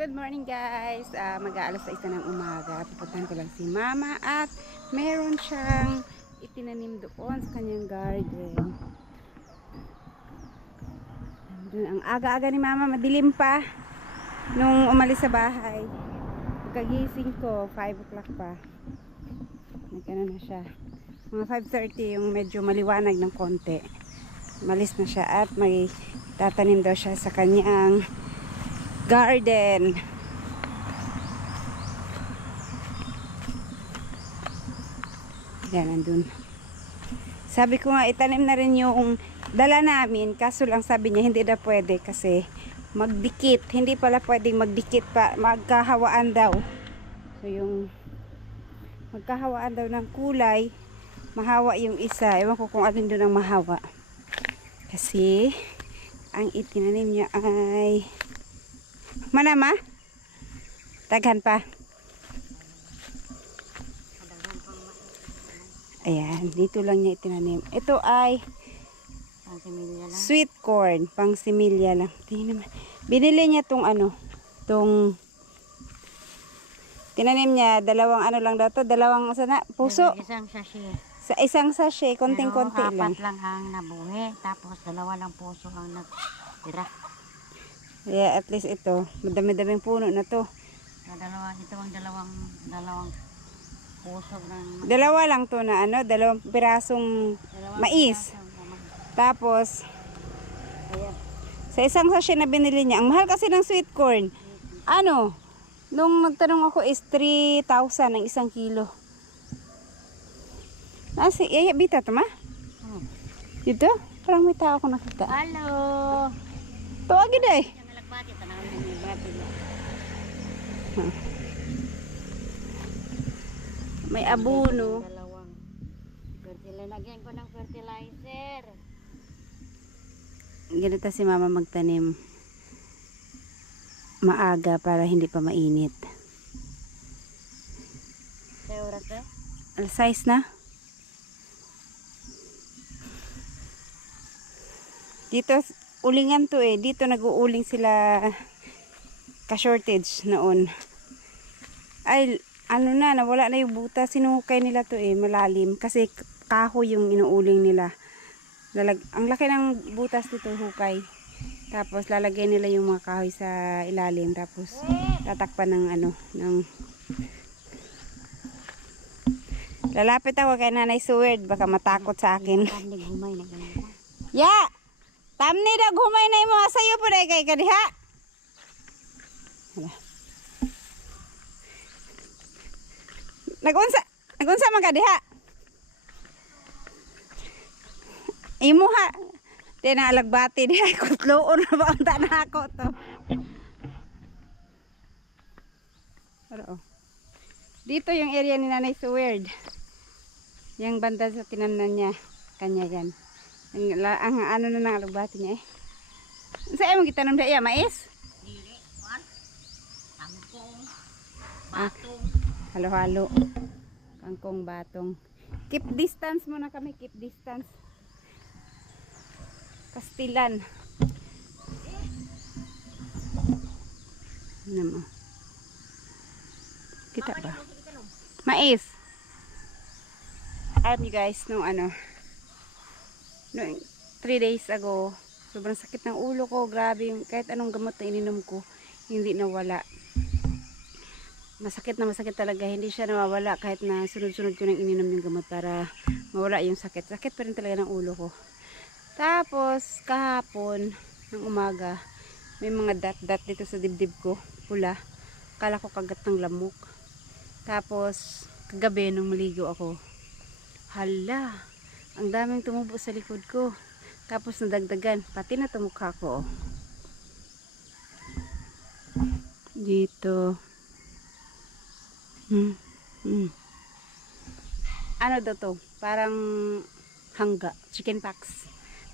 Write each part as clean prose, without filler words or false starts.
Good morning guys. Mag-aalas 6 na ng umaga. Pupuntahan ko lang si Mama at meron siyang itinanim doon sa kanyang garden. Doon ang aga-aga ni Mama, madilim pa nung umalis sa bahay. Pagkagising ko, 5 o'clock pa. Nagkano na siya. Mga 5:30 yung medyo maliwanag ng konti. Malis na siya at may tatanim daw siya sa kanyang garden. Yan, nandun. Sabi ko nga, itanim na rin yung dala namin. Kaso lang sabi niya, hindi na pwede kasi magdikit. Hindi pala pwedeng magdikit pa. Magkahawaan daw. So yung magkahawaan daw ng kulay, mahawa yung isa. Ewan ko kung alin doon ang mahawa. Kasi ang itinanim niya ay manama? Taghan pa. Ayan, dito lang niya itinanim. Ito ay Pang-similya lang. sweet corn, pang similya lang. Binili niya tong tinanim niya, dalawang lang daw to, dalawang sana, puso. Isang sachet. Sa isang sachet, konting-konti Pero lang. apat lang ang nabuhi. Tapos dalawa lang puso ang nagtira. Yeah, at least ito, madami-daming puno na to. Ito ang dalawang puso ng Dalawa lang to na dalawang pirasong mais. Tapos, Ayan. sa isang sachet na binili niya, ang mahal kasi ng sweet corn. Nung nagtanong ako is 3,000 ang isang kilo. Yaya, bita to ma? Dito? Parang may tao ako nakita. Hello! Tuwagin eh. Yung alagbati, tanawin mo yung bati. May abono. Dalawang lagyan ko ng fertilizer. Ganito si Mama magtanim. Maaga para hindi pa mainit. Sa oras eh? Alas 6 na. Dito, ulingan to eh. Dito nag-uuling sila ka-shortage noon. Ay, nawala na yung butas. Sinukay nila to eh, malalim. Kasi kahoy yung inuuling nila. Ang laki ng butas dito, hukay. Tapos lalagay nila yung mga kahoy sa ilalim. Tapos tatakpan ng lalapit ako kay Nanay Seward. Baka matakot sa akin. Humay na ganyan. Ya! Tamni na gumay na imo sayo po na kay kadiha. Nagunsa man kadiha. Imo ha. Di na alagbati diha kutloon na ba ang tanako to. Pero dito yung area ni Nanay Seward. Yung banda sa tinamnan niya, kanya yan. Ang na ng alagbati niya eh. Saan mo gitanong daya, mais? Dili, pan. Kangkong. Batong. Halo-halo. Kangkong, batong. Keep distance muna kami, keep distance. Kastilan. Ano mo? Kita ba? Mais. Alam niyo guys, no 3 days ago, sobrang sakit ng ulo ko, grabe, kahit anong gamot na ininom ko, hindi nawala. Masakit talaga, hindi siya nawawala kahit na sunod-sunod ko nang ininom yung gamot para mawala yung sakit. Sakit pa rin talaga ng ulo ko. Tapos, kahapon, ng umaga, may mga dot-dot dito sa dibdib ko, pula. Kala ko kagat ng lamok. Tapos, kagabi nung maligo ako, hala, ang daming tumubo sa likod ko. Tapos nadagdagan, pati na tumukha ko. Dito. Ano daw to? Parang hangga, chicken pox.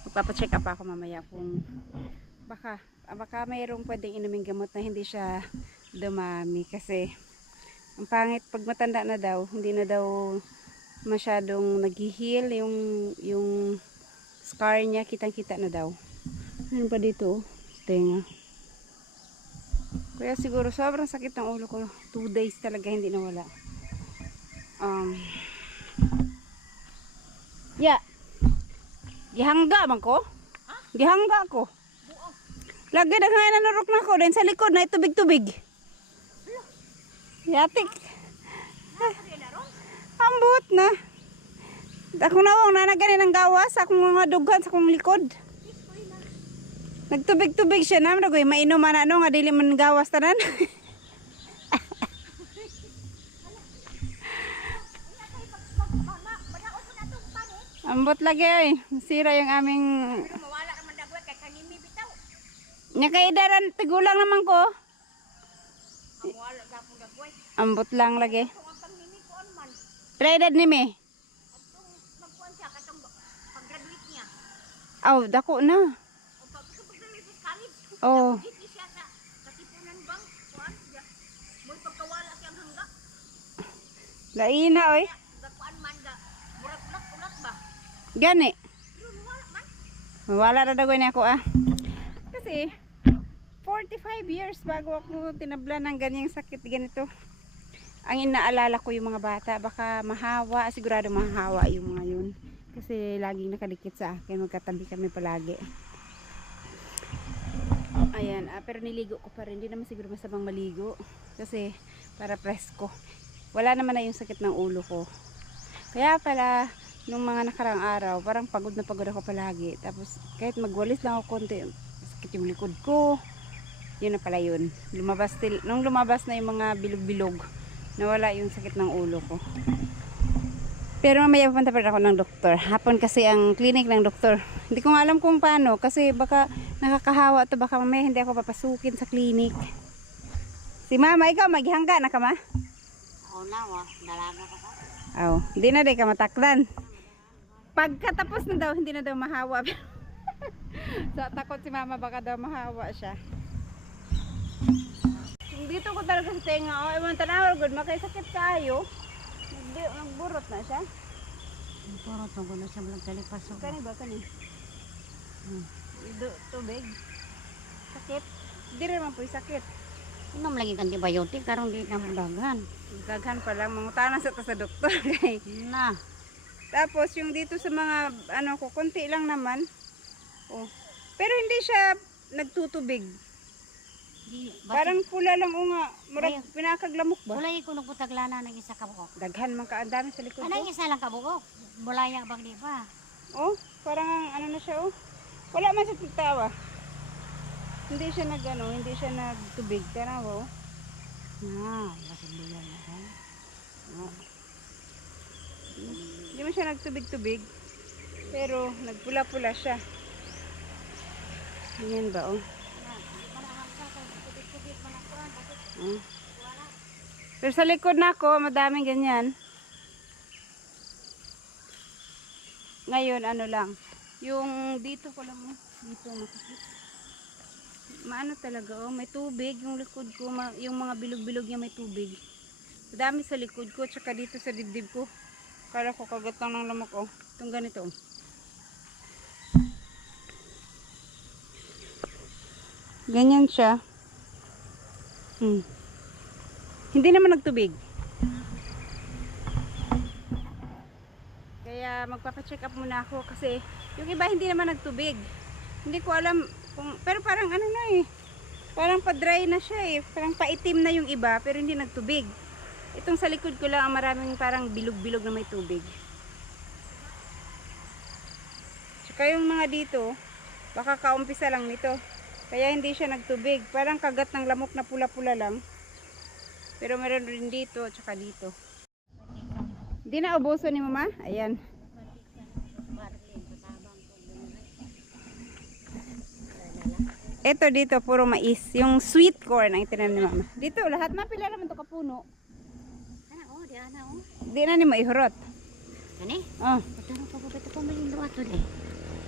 Magpapacheck up ako mamaya kung baka mayroong pwedeng inuming gamot na hindi siya dumami. Kasi ang pangit pag matanda na daw, hindi na daw masyadong nag-heal yung scar niya, kitang-kita na daw. Ano pa dito? Tenga. Kaya siguro sobrang sakit ng ulo ko. 2 days talaga hindi nawala. Ya. Gihangga man ko? Gihangga ko. Lagi na nga nanurok na ko din sa likod na tubig-tubig. Yatik. Ambot na. Ako nawang nanaganin ng gawas. Akong mga dughan sa akong likod. Nagtubig-tubig siya na. Mainom man ano nga dili man gawas tanan. Ambot lagi ay. Sira yung aming... Mawala naman dagway kay kanimi bitaw. Nya kaidaran tigulang naman ko. Mawala gapon dagway. Ambot lang lagi. Kung ang kanimi kuan man. Traded ni me. Atong magkuan siya katong pag-graduate niya. Aw, dako na. O pag-graduate sa college. Oh. Giti siya sa katipunan bang kuan. Moy pagkawala siyang hangga. Laina oy. Gakuan man ga murag ulat-ulat ba. Gani. Pero mawala man. Wala na daw niya ako ah. Kasi 45 years bago ako tinabla ng ganyang sakit ganito. Ang inaalala ko yung mga bata, baka mahawa, sigurado mahawa yung mga yun. Kasi laging nakadikit sa akin, magkatabi kami palagi. Ayan, pero niligo ko pa rin. Hindi naman siguro masamang maligo. Kasi para presko. Wala naman na yung sakit ng ulo ko. Kaya pala, nung mga nakarang araw, parang pagod na pagod ako palagi. Tapos kahit magwalis lang ako konti, sakit yung likod ko. Yun na pala yun. Nung lumabas na yung mga bilog-bilog, nawala yung sakit ng ulo ko. Pero mamaya pupunta pa rin ako ng doktor. Hapon kasi ang clinic ng doktor. Hindi ko nga alam kung paano. Kasi baka nakakahawa to. Baka mamaya hindi ako papasukin sa clinic. Si mama, ikaw maghihangga na ka ma? Ako na wa, dalaga ko ka. Aw, hindi na day ka mataklan. Pagkatapos na daw, hindi na daw mahawa. So takot si mama baka daw mahawa siya. Dito ko talaga sa tenga, oh, ewan tanawar good, makisakit kayo. Nagburot na siya. Puro tungkol na siya walang kalipasok. Kani ba kani? Tubig. Sakit. Di rin man po sakit. Inom lagi kan antibiotic karon di na daghan. Daghan pa lang, mangutanan sa ta sa doktor kay. Na. Tapos yung dito sa mga ano ko, konti lang naman. Oh. Pero hindi siya nagtutubig. Di Parang pula lang o nga. Murag Ayun. pinakaglamok ba? bulay ko nagputaglana ng isa ka buok. Daghan man ka, ang dami sa likod Anong ko. isa lang ka buok? Bulaya bang di ba? Oh, parang ano na siya oh. Wala man siya titawa. Hindi siya hindi siya nagtubig. Tanaw oh. Ah, basig bulay na ha. Hindi mo siya nagtubig-tubig. Pero nagpula-pula siya. Ganyan ba oh. Pero sa likod na ako, madaming ganyan. Ngayon, ano lang. Yung dito ko lang, dito makikita. Maano talaga, oh, may tubig. Yung likod ko, yung mga bilog-bilog niya may tubig. Madami sa likod ko, tsaka dito sa dibdib ko. Kala ko kagat lang ng lamok, oh. Itong ganito, oh. Ganyan siya. Hindi naman nagtubig. Kaya magpapacheck up muna ako kasi yung iba hindi naman nagtubig. Hindi ko alam kung, pero parang ano na eh. Parang pa-dry na siya eh. Parang paitim na yung iba pero hindi nagtubig. Itong sa likod ko lang ang maraming parang bilog-bilog na may tubig. Tsaka yung mga dito, baka kaumpisa lang nito. Kaya hindi siya nagtubig. Parang kagat ng lamok na pula-pula lang. Pero meron rin dito, tsaka dito. Hindi na ubuso ni mama? Ayan. Ito dito, puro mais. Yung sweet corn ang itinan ni mama. Dito, lahat mapila naman ito kapuno. Ana oh, di ana oh. Di na ni maihurot. Kani? Oh, Patano pa ko ko malindo ato eh.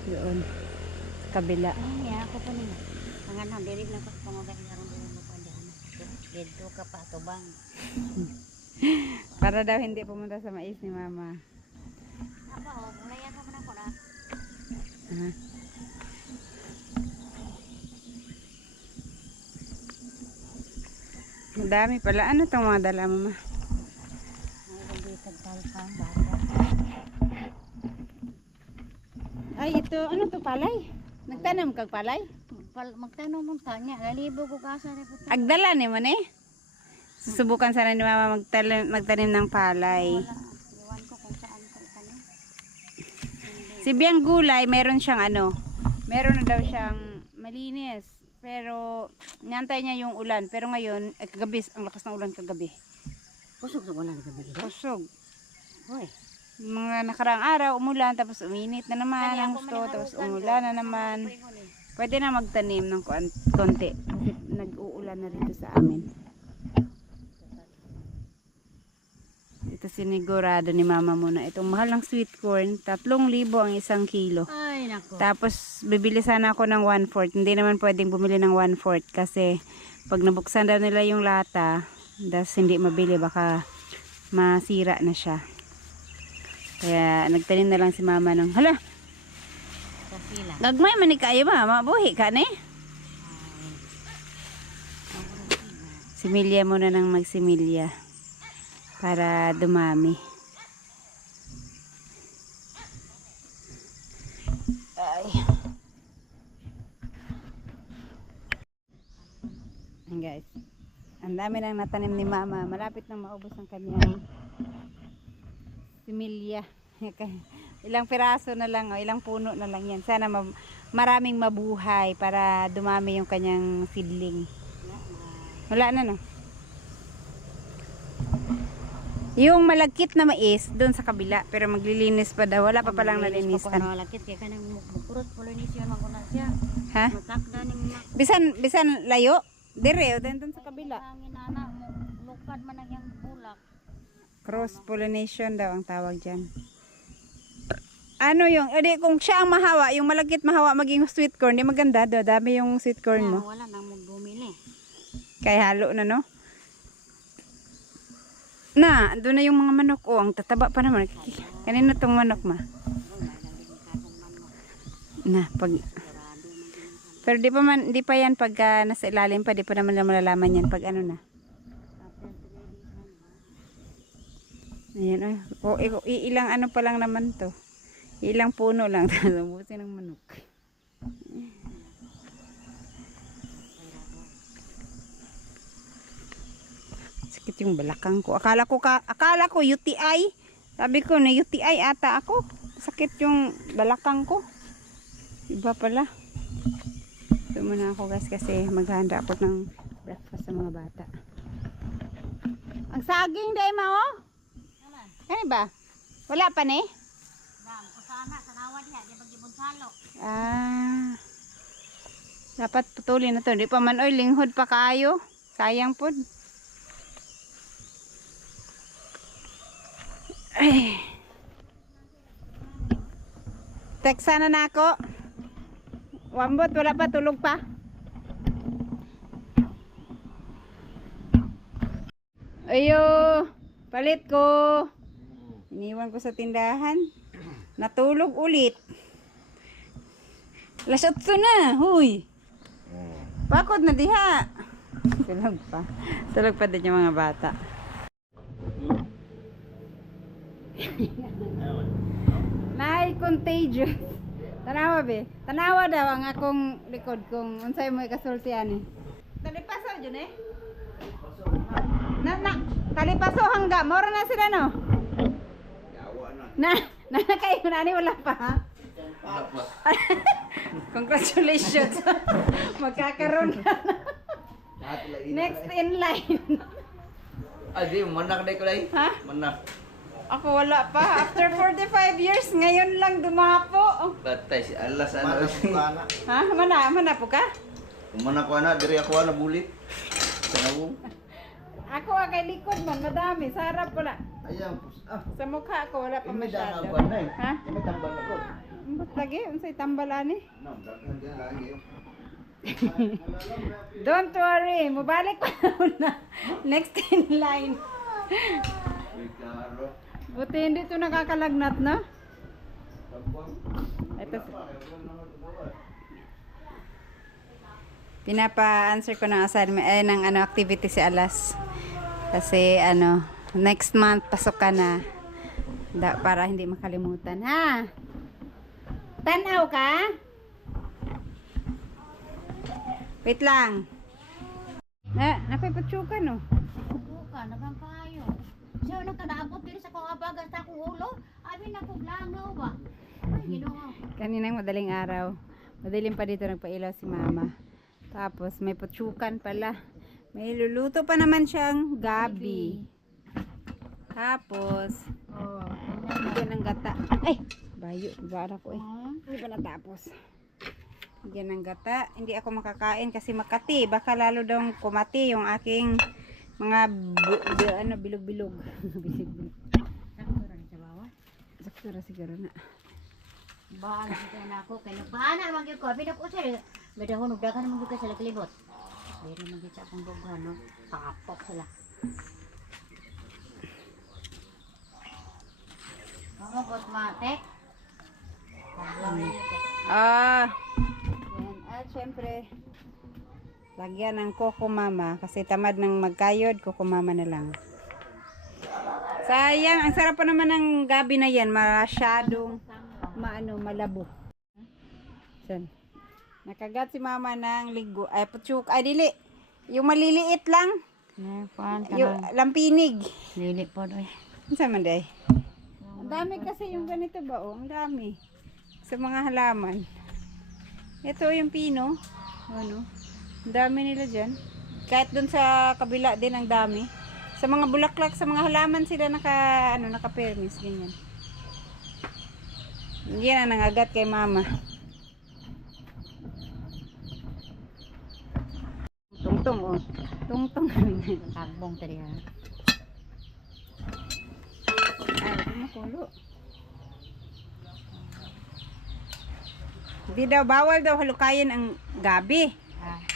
doon. Kabila. Ay, ya ako pa nila. Ang ano, diri na ko pangogay aron diri mo pa di ana. Dito ka pa tubang. Para daw hindi pumunta sa mais ni mama. Apa oh, mulay ako na ko na. Aha. Madami pala. Ano tong mga dala mo, ma? Mayroon dito talpang bata. Ay, ito. Ano to, palay? Nagtanam kag palay? Magtanong mo tanya, lalibo ko kasa rin po. Agdala ni mo, eh? Susubukan sana ni mama magtanim ng palay. Wala. Iwan ko kung saan ko itanim. Si Biang Gulay, meron siyang ano, meron na daw siyang malinis. Pero, nantay niya yung ulan. Pero ngayon, kagabi, ang lakas ng ulan kagabi. Kusog sa wala gabi dito. Kusog. Hoy. Mga nakaraang araw, umulan, tapos uminit na naman ang gusto, tapos umulan na naman. Pwede na magtanim ng konti. Kasi nag-uulan na rito sa amin. Ito sinigurado ni mama muna. Itong mahal ng sweet corn, 3,000 ang 1 kilo. Ay, nako. Tapos, bibili sana ako ng 1/4. Hindi naman pwedeng bumili ng 1/4 kasi pag nabuksan daw nila yung lata, das hindi mabili, baka masira na siya. Kaya, nagtanim na lang si mama ng, hala, Kasila. gagmay manik kayo ma, mabuhi ka ni. Similya muna ng magsimilya para dumami. Ay. Ayan guys. Ang dami nang natanim ni mama. Malapit nang maubos ang kanyang similya. Ilang piraso na lang o ilang puno na lang yan. Sana maraming mabuhay para dumami yung kanyang seedling. Wala na, no? Yung malagkit na mais doon sa kabila, pero maglilinis pa daw. Wala pa palang nalinisan. Ano lakit kaya kanang mukurot polonision man kuna siya. Ha? Matakda ning Bisan layo. Dire, o doon sa kabila. hangin ana lukad man ang yang bulak. Cross pollination daw ang tawag diyan. Ano yung, edi kung siya ang mahawa, yung malagkit mahawa maging sweet corn, di maganda daw. Dami yung sweet corn mo. Wala nang bumili. Kaya halo na, no? Na, doon na yung mga manok. Oh, ang tataba pa naman. Kanina tong manok, ma. Na, pag... Pero di pa yan pagka nasa ilalim pa, di pa naman malalaman yan pag ano na. Ayan, oh. Ilang ano pa lang naman to. Ilang puno lang. Ubusin ng manok. Sakit yung balakang ko. Akala ko UTI. Sabi ko na UTI ata ako. Sakit yung balakang ko. Iba pala. Ito muna ako guys kasi maghahanda ako ng breakfast sa mga bata. Ang saging day ma oh. Ano ba? Wala pa ni? Dam ko sana tanawa diha di bagibon salo. Ah. Dapat putulin na to. Di pa man oy linghod pa kaayo. Sayang pod. Ay. Text sana na ako. Wambot wala pa tulog pa. Ayo, palit ko. Iniwan ko sa tindahan. Natulog ulit. Alas 8 na, huy. Bakod na diha. Tulog pa. Tulog pa din yung mga bata. Nay contagious. Tanawa be. Tanawa daw ang akong likod kung unsay mo ikasultian eh. Talipaso dyan eh. Talipaso hangga. Mora na sila no? Na kayo na ni wala pa ha? Congratulations. Magkakaroon ka na. Next in line. Adi, manak na ko lang. Ha? Manak. Ako wala pa. After 45 years, ngayon lang dumapo. Batay si Allah sana. Ha? Mana po ka? Manak ko na, diri ako na bulit. Sa nawong. Ako kay likod man, madami. Sa harap wala. Ayang, Sa mukha ko wala pa masyado. Ha? May tambal ako. Ambot lagi, unsay tambal ani? No, daghan diyan lagi. Don't worry, mabalik pa na. Next in line. Klaro. Buti hindi ito nakakalagnat na. Ito. Pinapa-answer ko ng assignment, ng activity si Alas. Kasi next month pasok ka na. Para hindi makalimutan, ha? Tanaw ka? Wait lang. Napipatsukan, no? Buka, nagang kayo. Siya nang kanaabot diri sa kong abagan sa akong ulo. Abi na kong langaw ba? Ay, Ginoo. Kaninang madaling araw. Madaling pa dito nagpailaw si mama. Tapos may patsukan pala. May luluto pa naman siyang gabi. Tapos, bigyan ng gata. Ay! Bayo, bara ko eh. Hindi pa natapos. Bigyan ng gata. Hindi ako makakain kasi makati. Baka lalo daw kumati yung aking mga bilog-bilog. Bilog-bilog. Sakto rin sa bawah. Sakto ra siguro na. Bahala kita na ako. Kaya nagpaana naman yung ko. Pinag-usir. May dahon, nagdagan naman yung sa laglibot. Pero naman sa akong dugan, no? Pakapok sila. Mga bot matek. Yan. At syempre, lagyan ng Coco Mama. Kasi tamad ng magkayod, Coco Mama na lang. Sayang, ang sarap pa naman ng gabi na yan. Masyadong malabo. San? Nakagat si Mama ng ligo. Ay, putsuk. Ay, dili. Yung maliliit lang. Yung lampinig. Lili po doy. Ano sa man day? Ang dami kasi yung ganito ba? Oh, ang dami. Sa mga halaman. Ito yung pino. Ano? Ang dami nila dyan. Kahit dun sa kabila din ang dami. Sa mga bulaklak, sa mga halaman sila naka-permis. Ganyan. Yan ang nangagat kay Mama. Tungtong, oh. Tungtong. Tagbong tadi ha. Ay, makulo. Hindi daw, bawal daw halukayin ang gabi.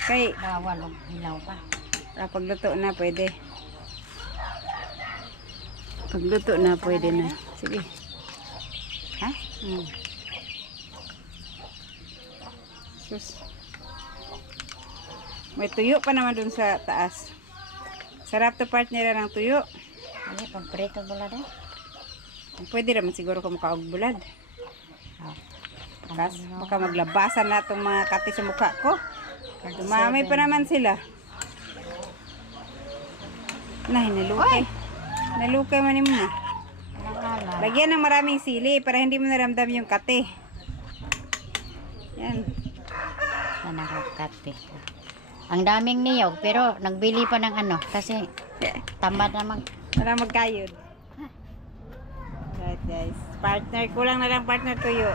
Kay, Bawal og hilaw pa. pagluto na, pwede. Pagluto na, pwede na. Sige. Ha? Sus. May tuyo pa naman dun sa taas. Sarap to partner ng tuyo. Ano pag prito bula daw? Pwede naman siguro kung mukha og bulad. Kas, baka maglabasan na itong mga kati sa mukha ko. Dumami pa naman sila. Nah, nalukay. Nalukay man mo. Nakala. Lagyan ng maraming sili para hindi mo naramdam yung kati. Yan. Nakakate. Ang daming niyog pero nagbili pa ng kasi tamad naman. Wala magkayod. Right guys. Partner, kulang na lang partner tuyo.